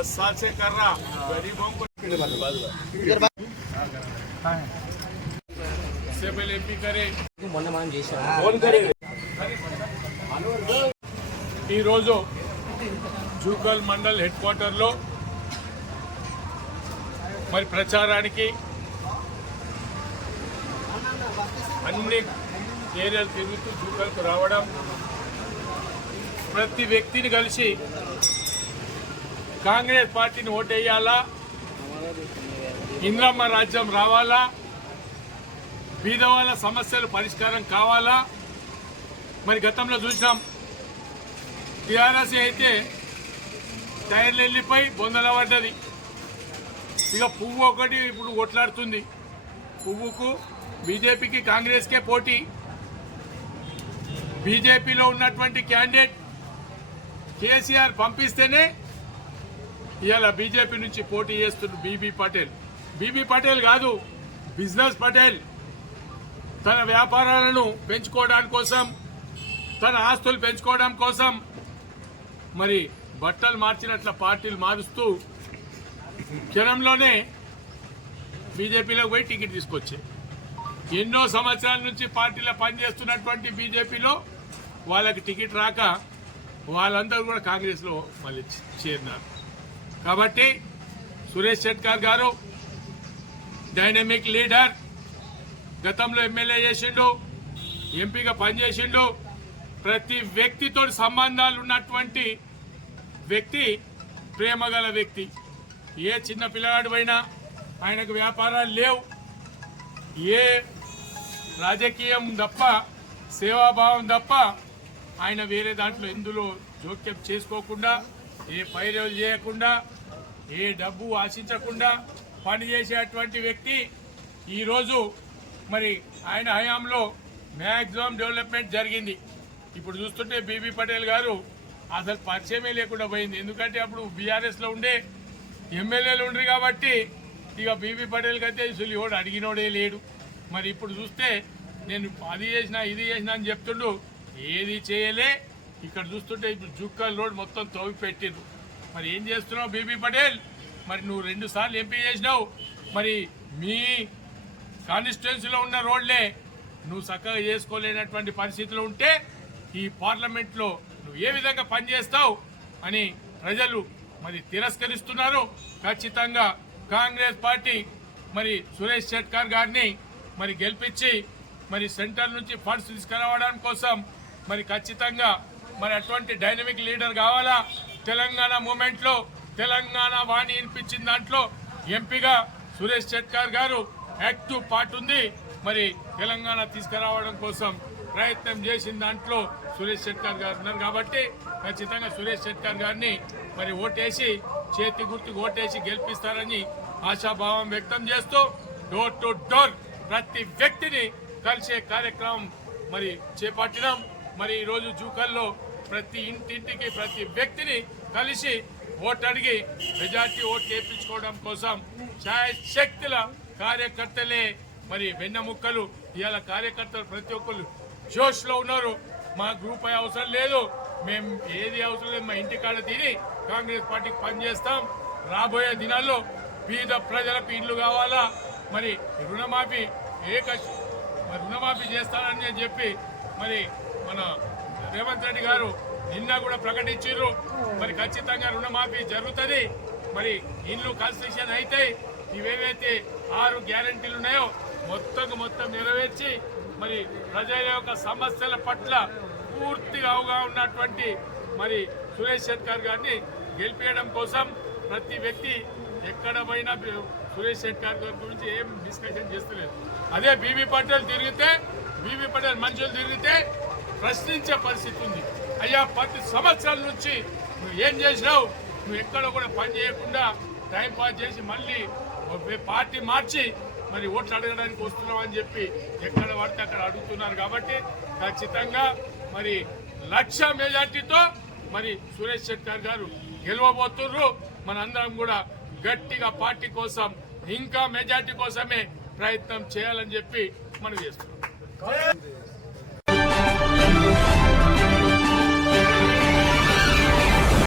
दस साल से कर रहा गरीबों को इससे पहले एमपी करे మొన్న మనం చేసాం ఈరోజు జూకల్ మండల్ హెడ్ క్వార్టర్లో మరి ప్రచారానికి అన్ని ఏరియాలు తిరుగుతూ జూకల్కు రావడం ప్రతి వ్యక్తిని కలిసి కాంగ్రెస్ పార్టీని ఓటేయాలా? ఇంద్రమ్మ రాజ్యం రావాలా? బీదవాళ్ళ సమస్యలు పరిష్కారం కావాలా? మరి గతంలో చూసినాం టీఆర్ఎస్ అయితే టైర్లు వెళ్ళిపోయి బొందల పడ్డది. ఇక పువ్వు ఒకటి ఇప్పుడు కొట్లాడుతుంది. పువ్వుకు బీజేపీకి కాంగ్రెస్కే పోటీ. బీజేపీలో ఉన్నటువంటి క్యాండిడేట్ కేసీఆర్ పంపిస్తేనే ఇవాళ బీజేపీ నుంచి పోటీ చేస్తున్న బీబీ పటేల్. బీబీ పటేల్ కాదు బిజినెస్ పటేల్. తన వ్యాపారాలను పెంచుకోవడం కోసం తన ఆస్తులు పెంచుకోవడం కోసం మరి బట్టలు మార్చినట్ల పార్టీలు మారుస్తూ క్షణంలోనే బీజేపీలో పోయి టికెట్ తీసుకొచ్చే. ఎన్నో సంవత్సరాల నుంచి పార్టీలో పనిచేస్తున్నటువంటి బీజేపీలో వాళ్ళకి టికెట్ రాక వాళ్ళందరూ కూడా కాంగ్రెస్లో మళ్ళీ చేరినారు. కాబట్టి సురేష్ షెట్కర్ గారు డైనమిక్ లీడర్ గతంలో ఎమ్మెల్యే చేసిండు ఎంపీగా పనిచేసిండు. ప్రతి వ్యక్తితో సంబంధాలు ఉన్నటువంటి వ్యక్తి ప్రేమగల వ్యక్తి. ఏ చిన్న పిల్లగాడు పోయినా ఆయనకు వ్యాపారాలు లేవు. ఏ రాజకీయం తప్ప సేవాభావం తప్ప ఆయన వేరే దాంట్లో ఎందులో జోక్యం చేసుకోకుండా ఏ పైరవులు చేయకుండా ఏ డబ్బు ఆశించకుండా పనిచేసేటువంటి వ్యక్తి ఈరోజు మరి ఆయన హయాంలో మ్యాక్సిమం డెవలప్మెంట్ జరిగింది. ఇప్పుడు చూస్తుంటే బీబీ పటేల్ గారు అసలు పరిచయమే లేకుండా పోయింది. ఎందుకంటే అప్పుడు బీఆర్ఎస్లో ఉండే ఎమ్మెల్యేలు ఉండరు కాబట్టి ఇక బీబీ పటేల్కి అయితే అసలు ఎవడు అడిగినోడే లేడు. మరి ఇప్పుడు చూస్తే నేను అది చేసినా ఇది చేసినా అని చెప్తుండు ఏది చేయలే. ఇక్కడ చూస్తుంటే ఇప్పుడు జుక్కల్ రోడ్ మొత్తం తవ్వి పెట్టిండ్రు మరి ఏం చేస్తున్నావు బీబీ పటేల్? మరి నువ్వు రెండు సార్లు ఎంపీ చేసినావు. మరి మీ కాన్స్టిట్యున్సీలో ఉన్న రోడ్లే నువ్వు చక్కగా చేసుకోలేనటువంటి పరిస్థితులు ఉంటే ఈ పార్లమెంట్లో నువ్వు ఏ విధంగా పనిచేస్తావు అని ప్రజలు మరి తిరస్కరిస్తున్నారు. ఖచ్చితంగా కాంగ్రెస్ పార్టీ మరి సురేష్ షెట్కర్ గారిని మరి గెలిపించి మరి సెంటర్ నుంచి ఫండ్స్ తీసుకురావడం కోసం మరి ఖచ్చితంగా మరి అటువంటి డైనమిక్ లీడర్ కావాలా? తెలంగాణ మూమెంట్లో తెలంగాణ వాణి వినిపించిన దాంట్లో ఎంపీగా సురేష్ షెట్కర్ గారు యాక్టివ్ పార్ట్ ఉంది. మరి తెలంగాణ తీసుకురావడం కోసం ప్రయత్నం చేసిన దాంట్లో సురేష్ షెట్కర్ గారు ఉన్నారు కాబట్టి ఖచ్చితంగా సురేష్ షెట్కర్ గారిని మరి ఓటేసి చేతి గుర్తుకు ఓటేసి గెలిపిస్తారని ఆశాభావం వ్యక్తం చేస్తూ డోర్ టు డోర్ ప్రతి వ్యక్తిని కలిసే కార్యక్రమం మరి చేపట్టినాం. మరి ఈరోజు జూకల్లో ప్రతి ఇంటింటికి ప్రతి వ్యక్తిని కలిసి ఓటు అడిగి మెజార్టీ ఓటు వేయించుకోవడం కోసం శక్తుల కార్యకర్తలే. మరి వెన్నెముక్కలు ఇవాళ కార్యకర్తలు ప్రతి ఒక్కరు జోష్లో ఉన్నారు. మా గ్రూప్ అయ్యే అవసరం లేదు. మేము ఏది అవసరం లేదు మా ఇంటికాడ తిని కాంగ్రెస్ పార్టీకి పనిచేస్తాం రాబోయే దినాల్లో పేద ప్రజలకు ఇల్లు కావాలా? మరి రుణమాఫీ ఏక రుణమాఫీ చేస్తానని అని చెప్పి మరి మన రేవంత్ రెడ్డి గారు నిన్న కూడా ప్రకటించారు. మరి ఖచ్చితంగా రుణమాఫీ జరుగుతుంది. మరి ఇల్లు కన్స్ట్రక్షన్ అయితే ఇవేవైతే ఆరు గ్యారంటీలు ఉన్నాయో మొత్తం మొత్తం నెరవేర్చి మరి ప్రజల యొక్క సమస్యల పట్ల పూర్తిగా అవగాహన ఉన్నటువంటి మరి సురేష్ శెట్కర్ గారిని గెలిపించడం కోసం ప్రతి వ్యక్తి ఎక్కడ పోయినా సురేష్ శెట్కర్ గారి గురించి ఏం డిస్కషన్ చేస్తలేదు. అదే బీబీ పటేల్ తిరిగితే బీబీ పటేల్ మనుషులు తిరిగితే ప్రశ్నించే పరిస్థితి ఉంది. అయ్యా పది సంవత్సరాల నుంచి నువ్వు ఏం చేసినావు? నువ్వు ఎక్కడ కూడా పని చేయకుండా టైం పాస్ చేసి మళ్ళీ పార్టీ మార్చి మరి ఓట్లు అడగడానికి వస్తున్నావు అని చెప్పి ఎక్కడ పడితే అక్కడ అడుగుతున్నారు కాబట్టి ఖచ్చితంగా మరి లక్ష మెజార్టీతో మరి సురేష్ శెట్కర్ గారు గెలవబోతున్నారు మనందరం కూడా గట్టిగా పార్టీ కోసం ఇంకా మెజార్టీ కోసమే ప్రయత్నం చేయాలని చెప్పి మనం చేస్తున్నాం.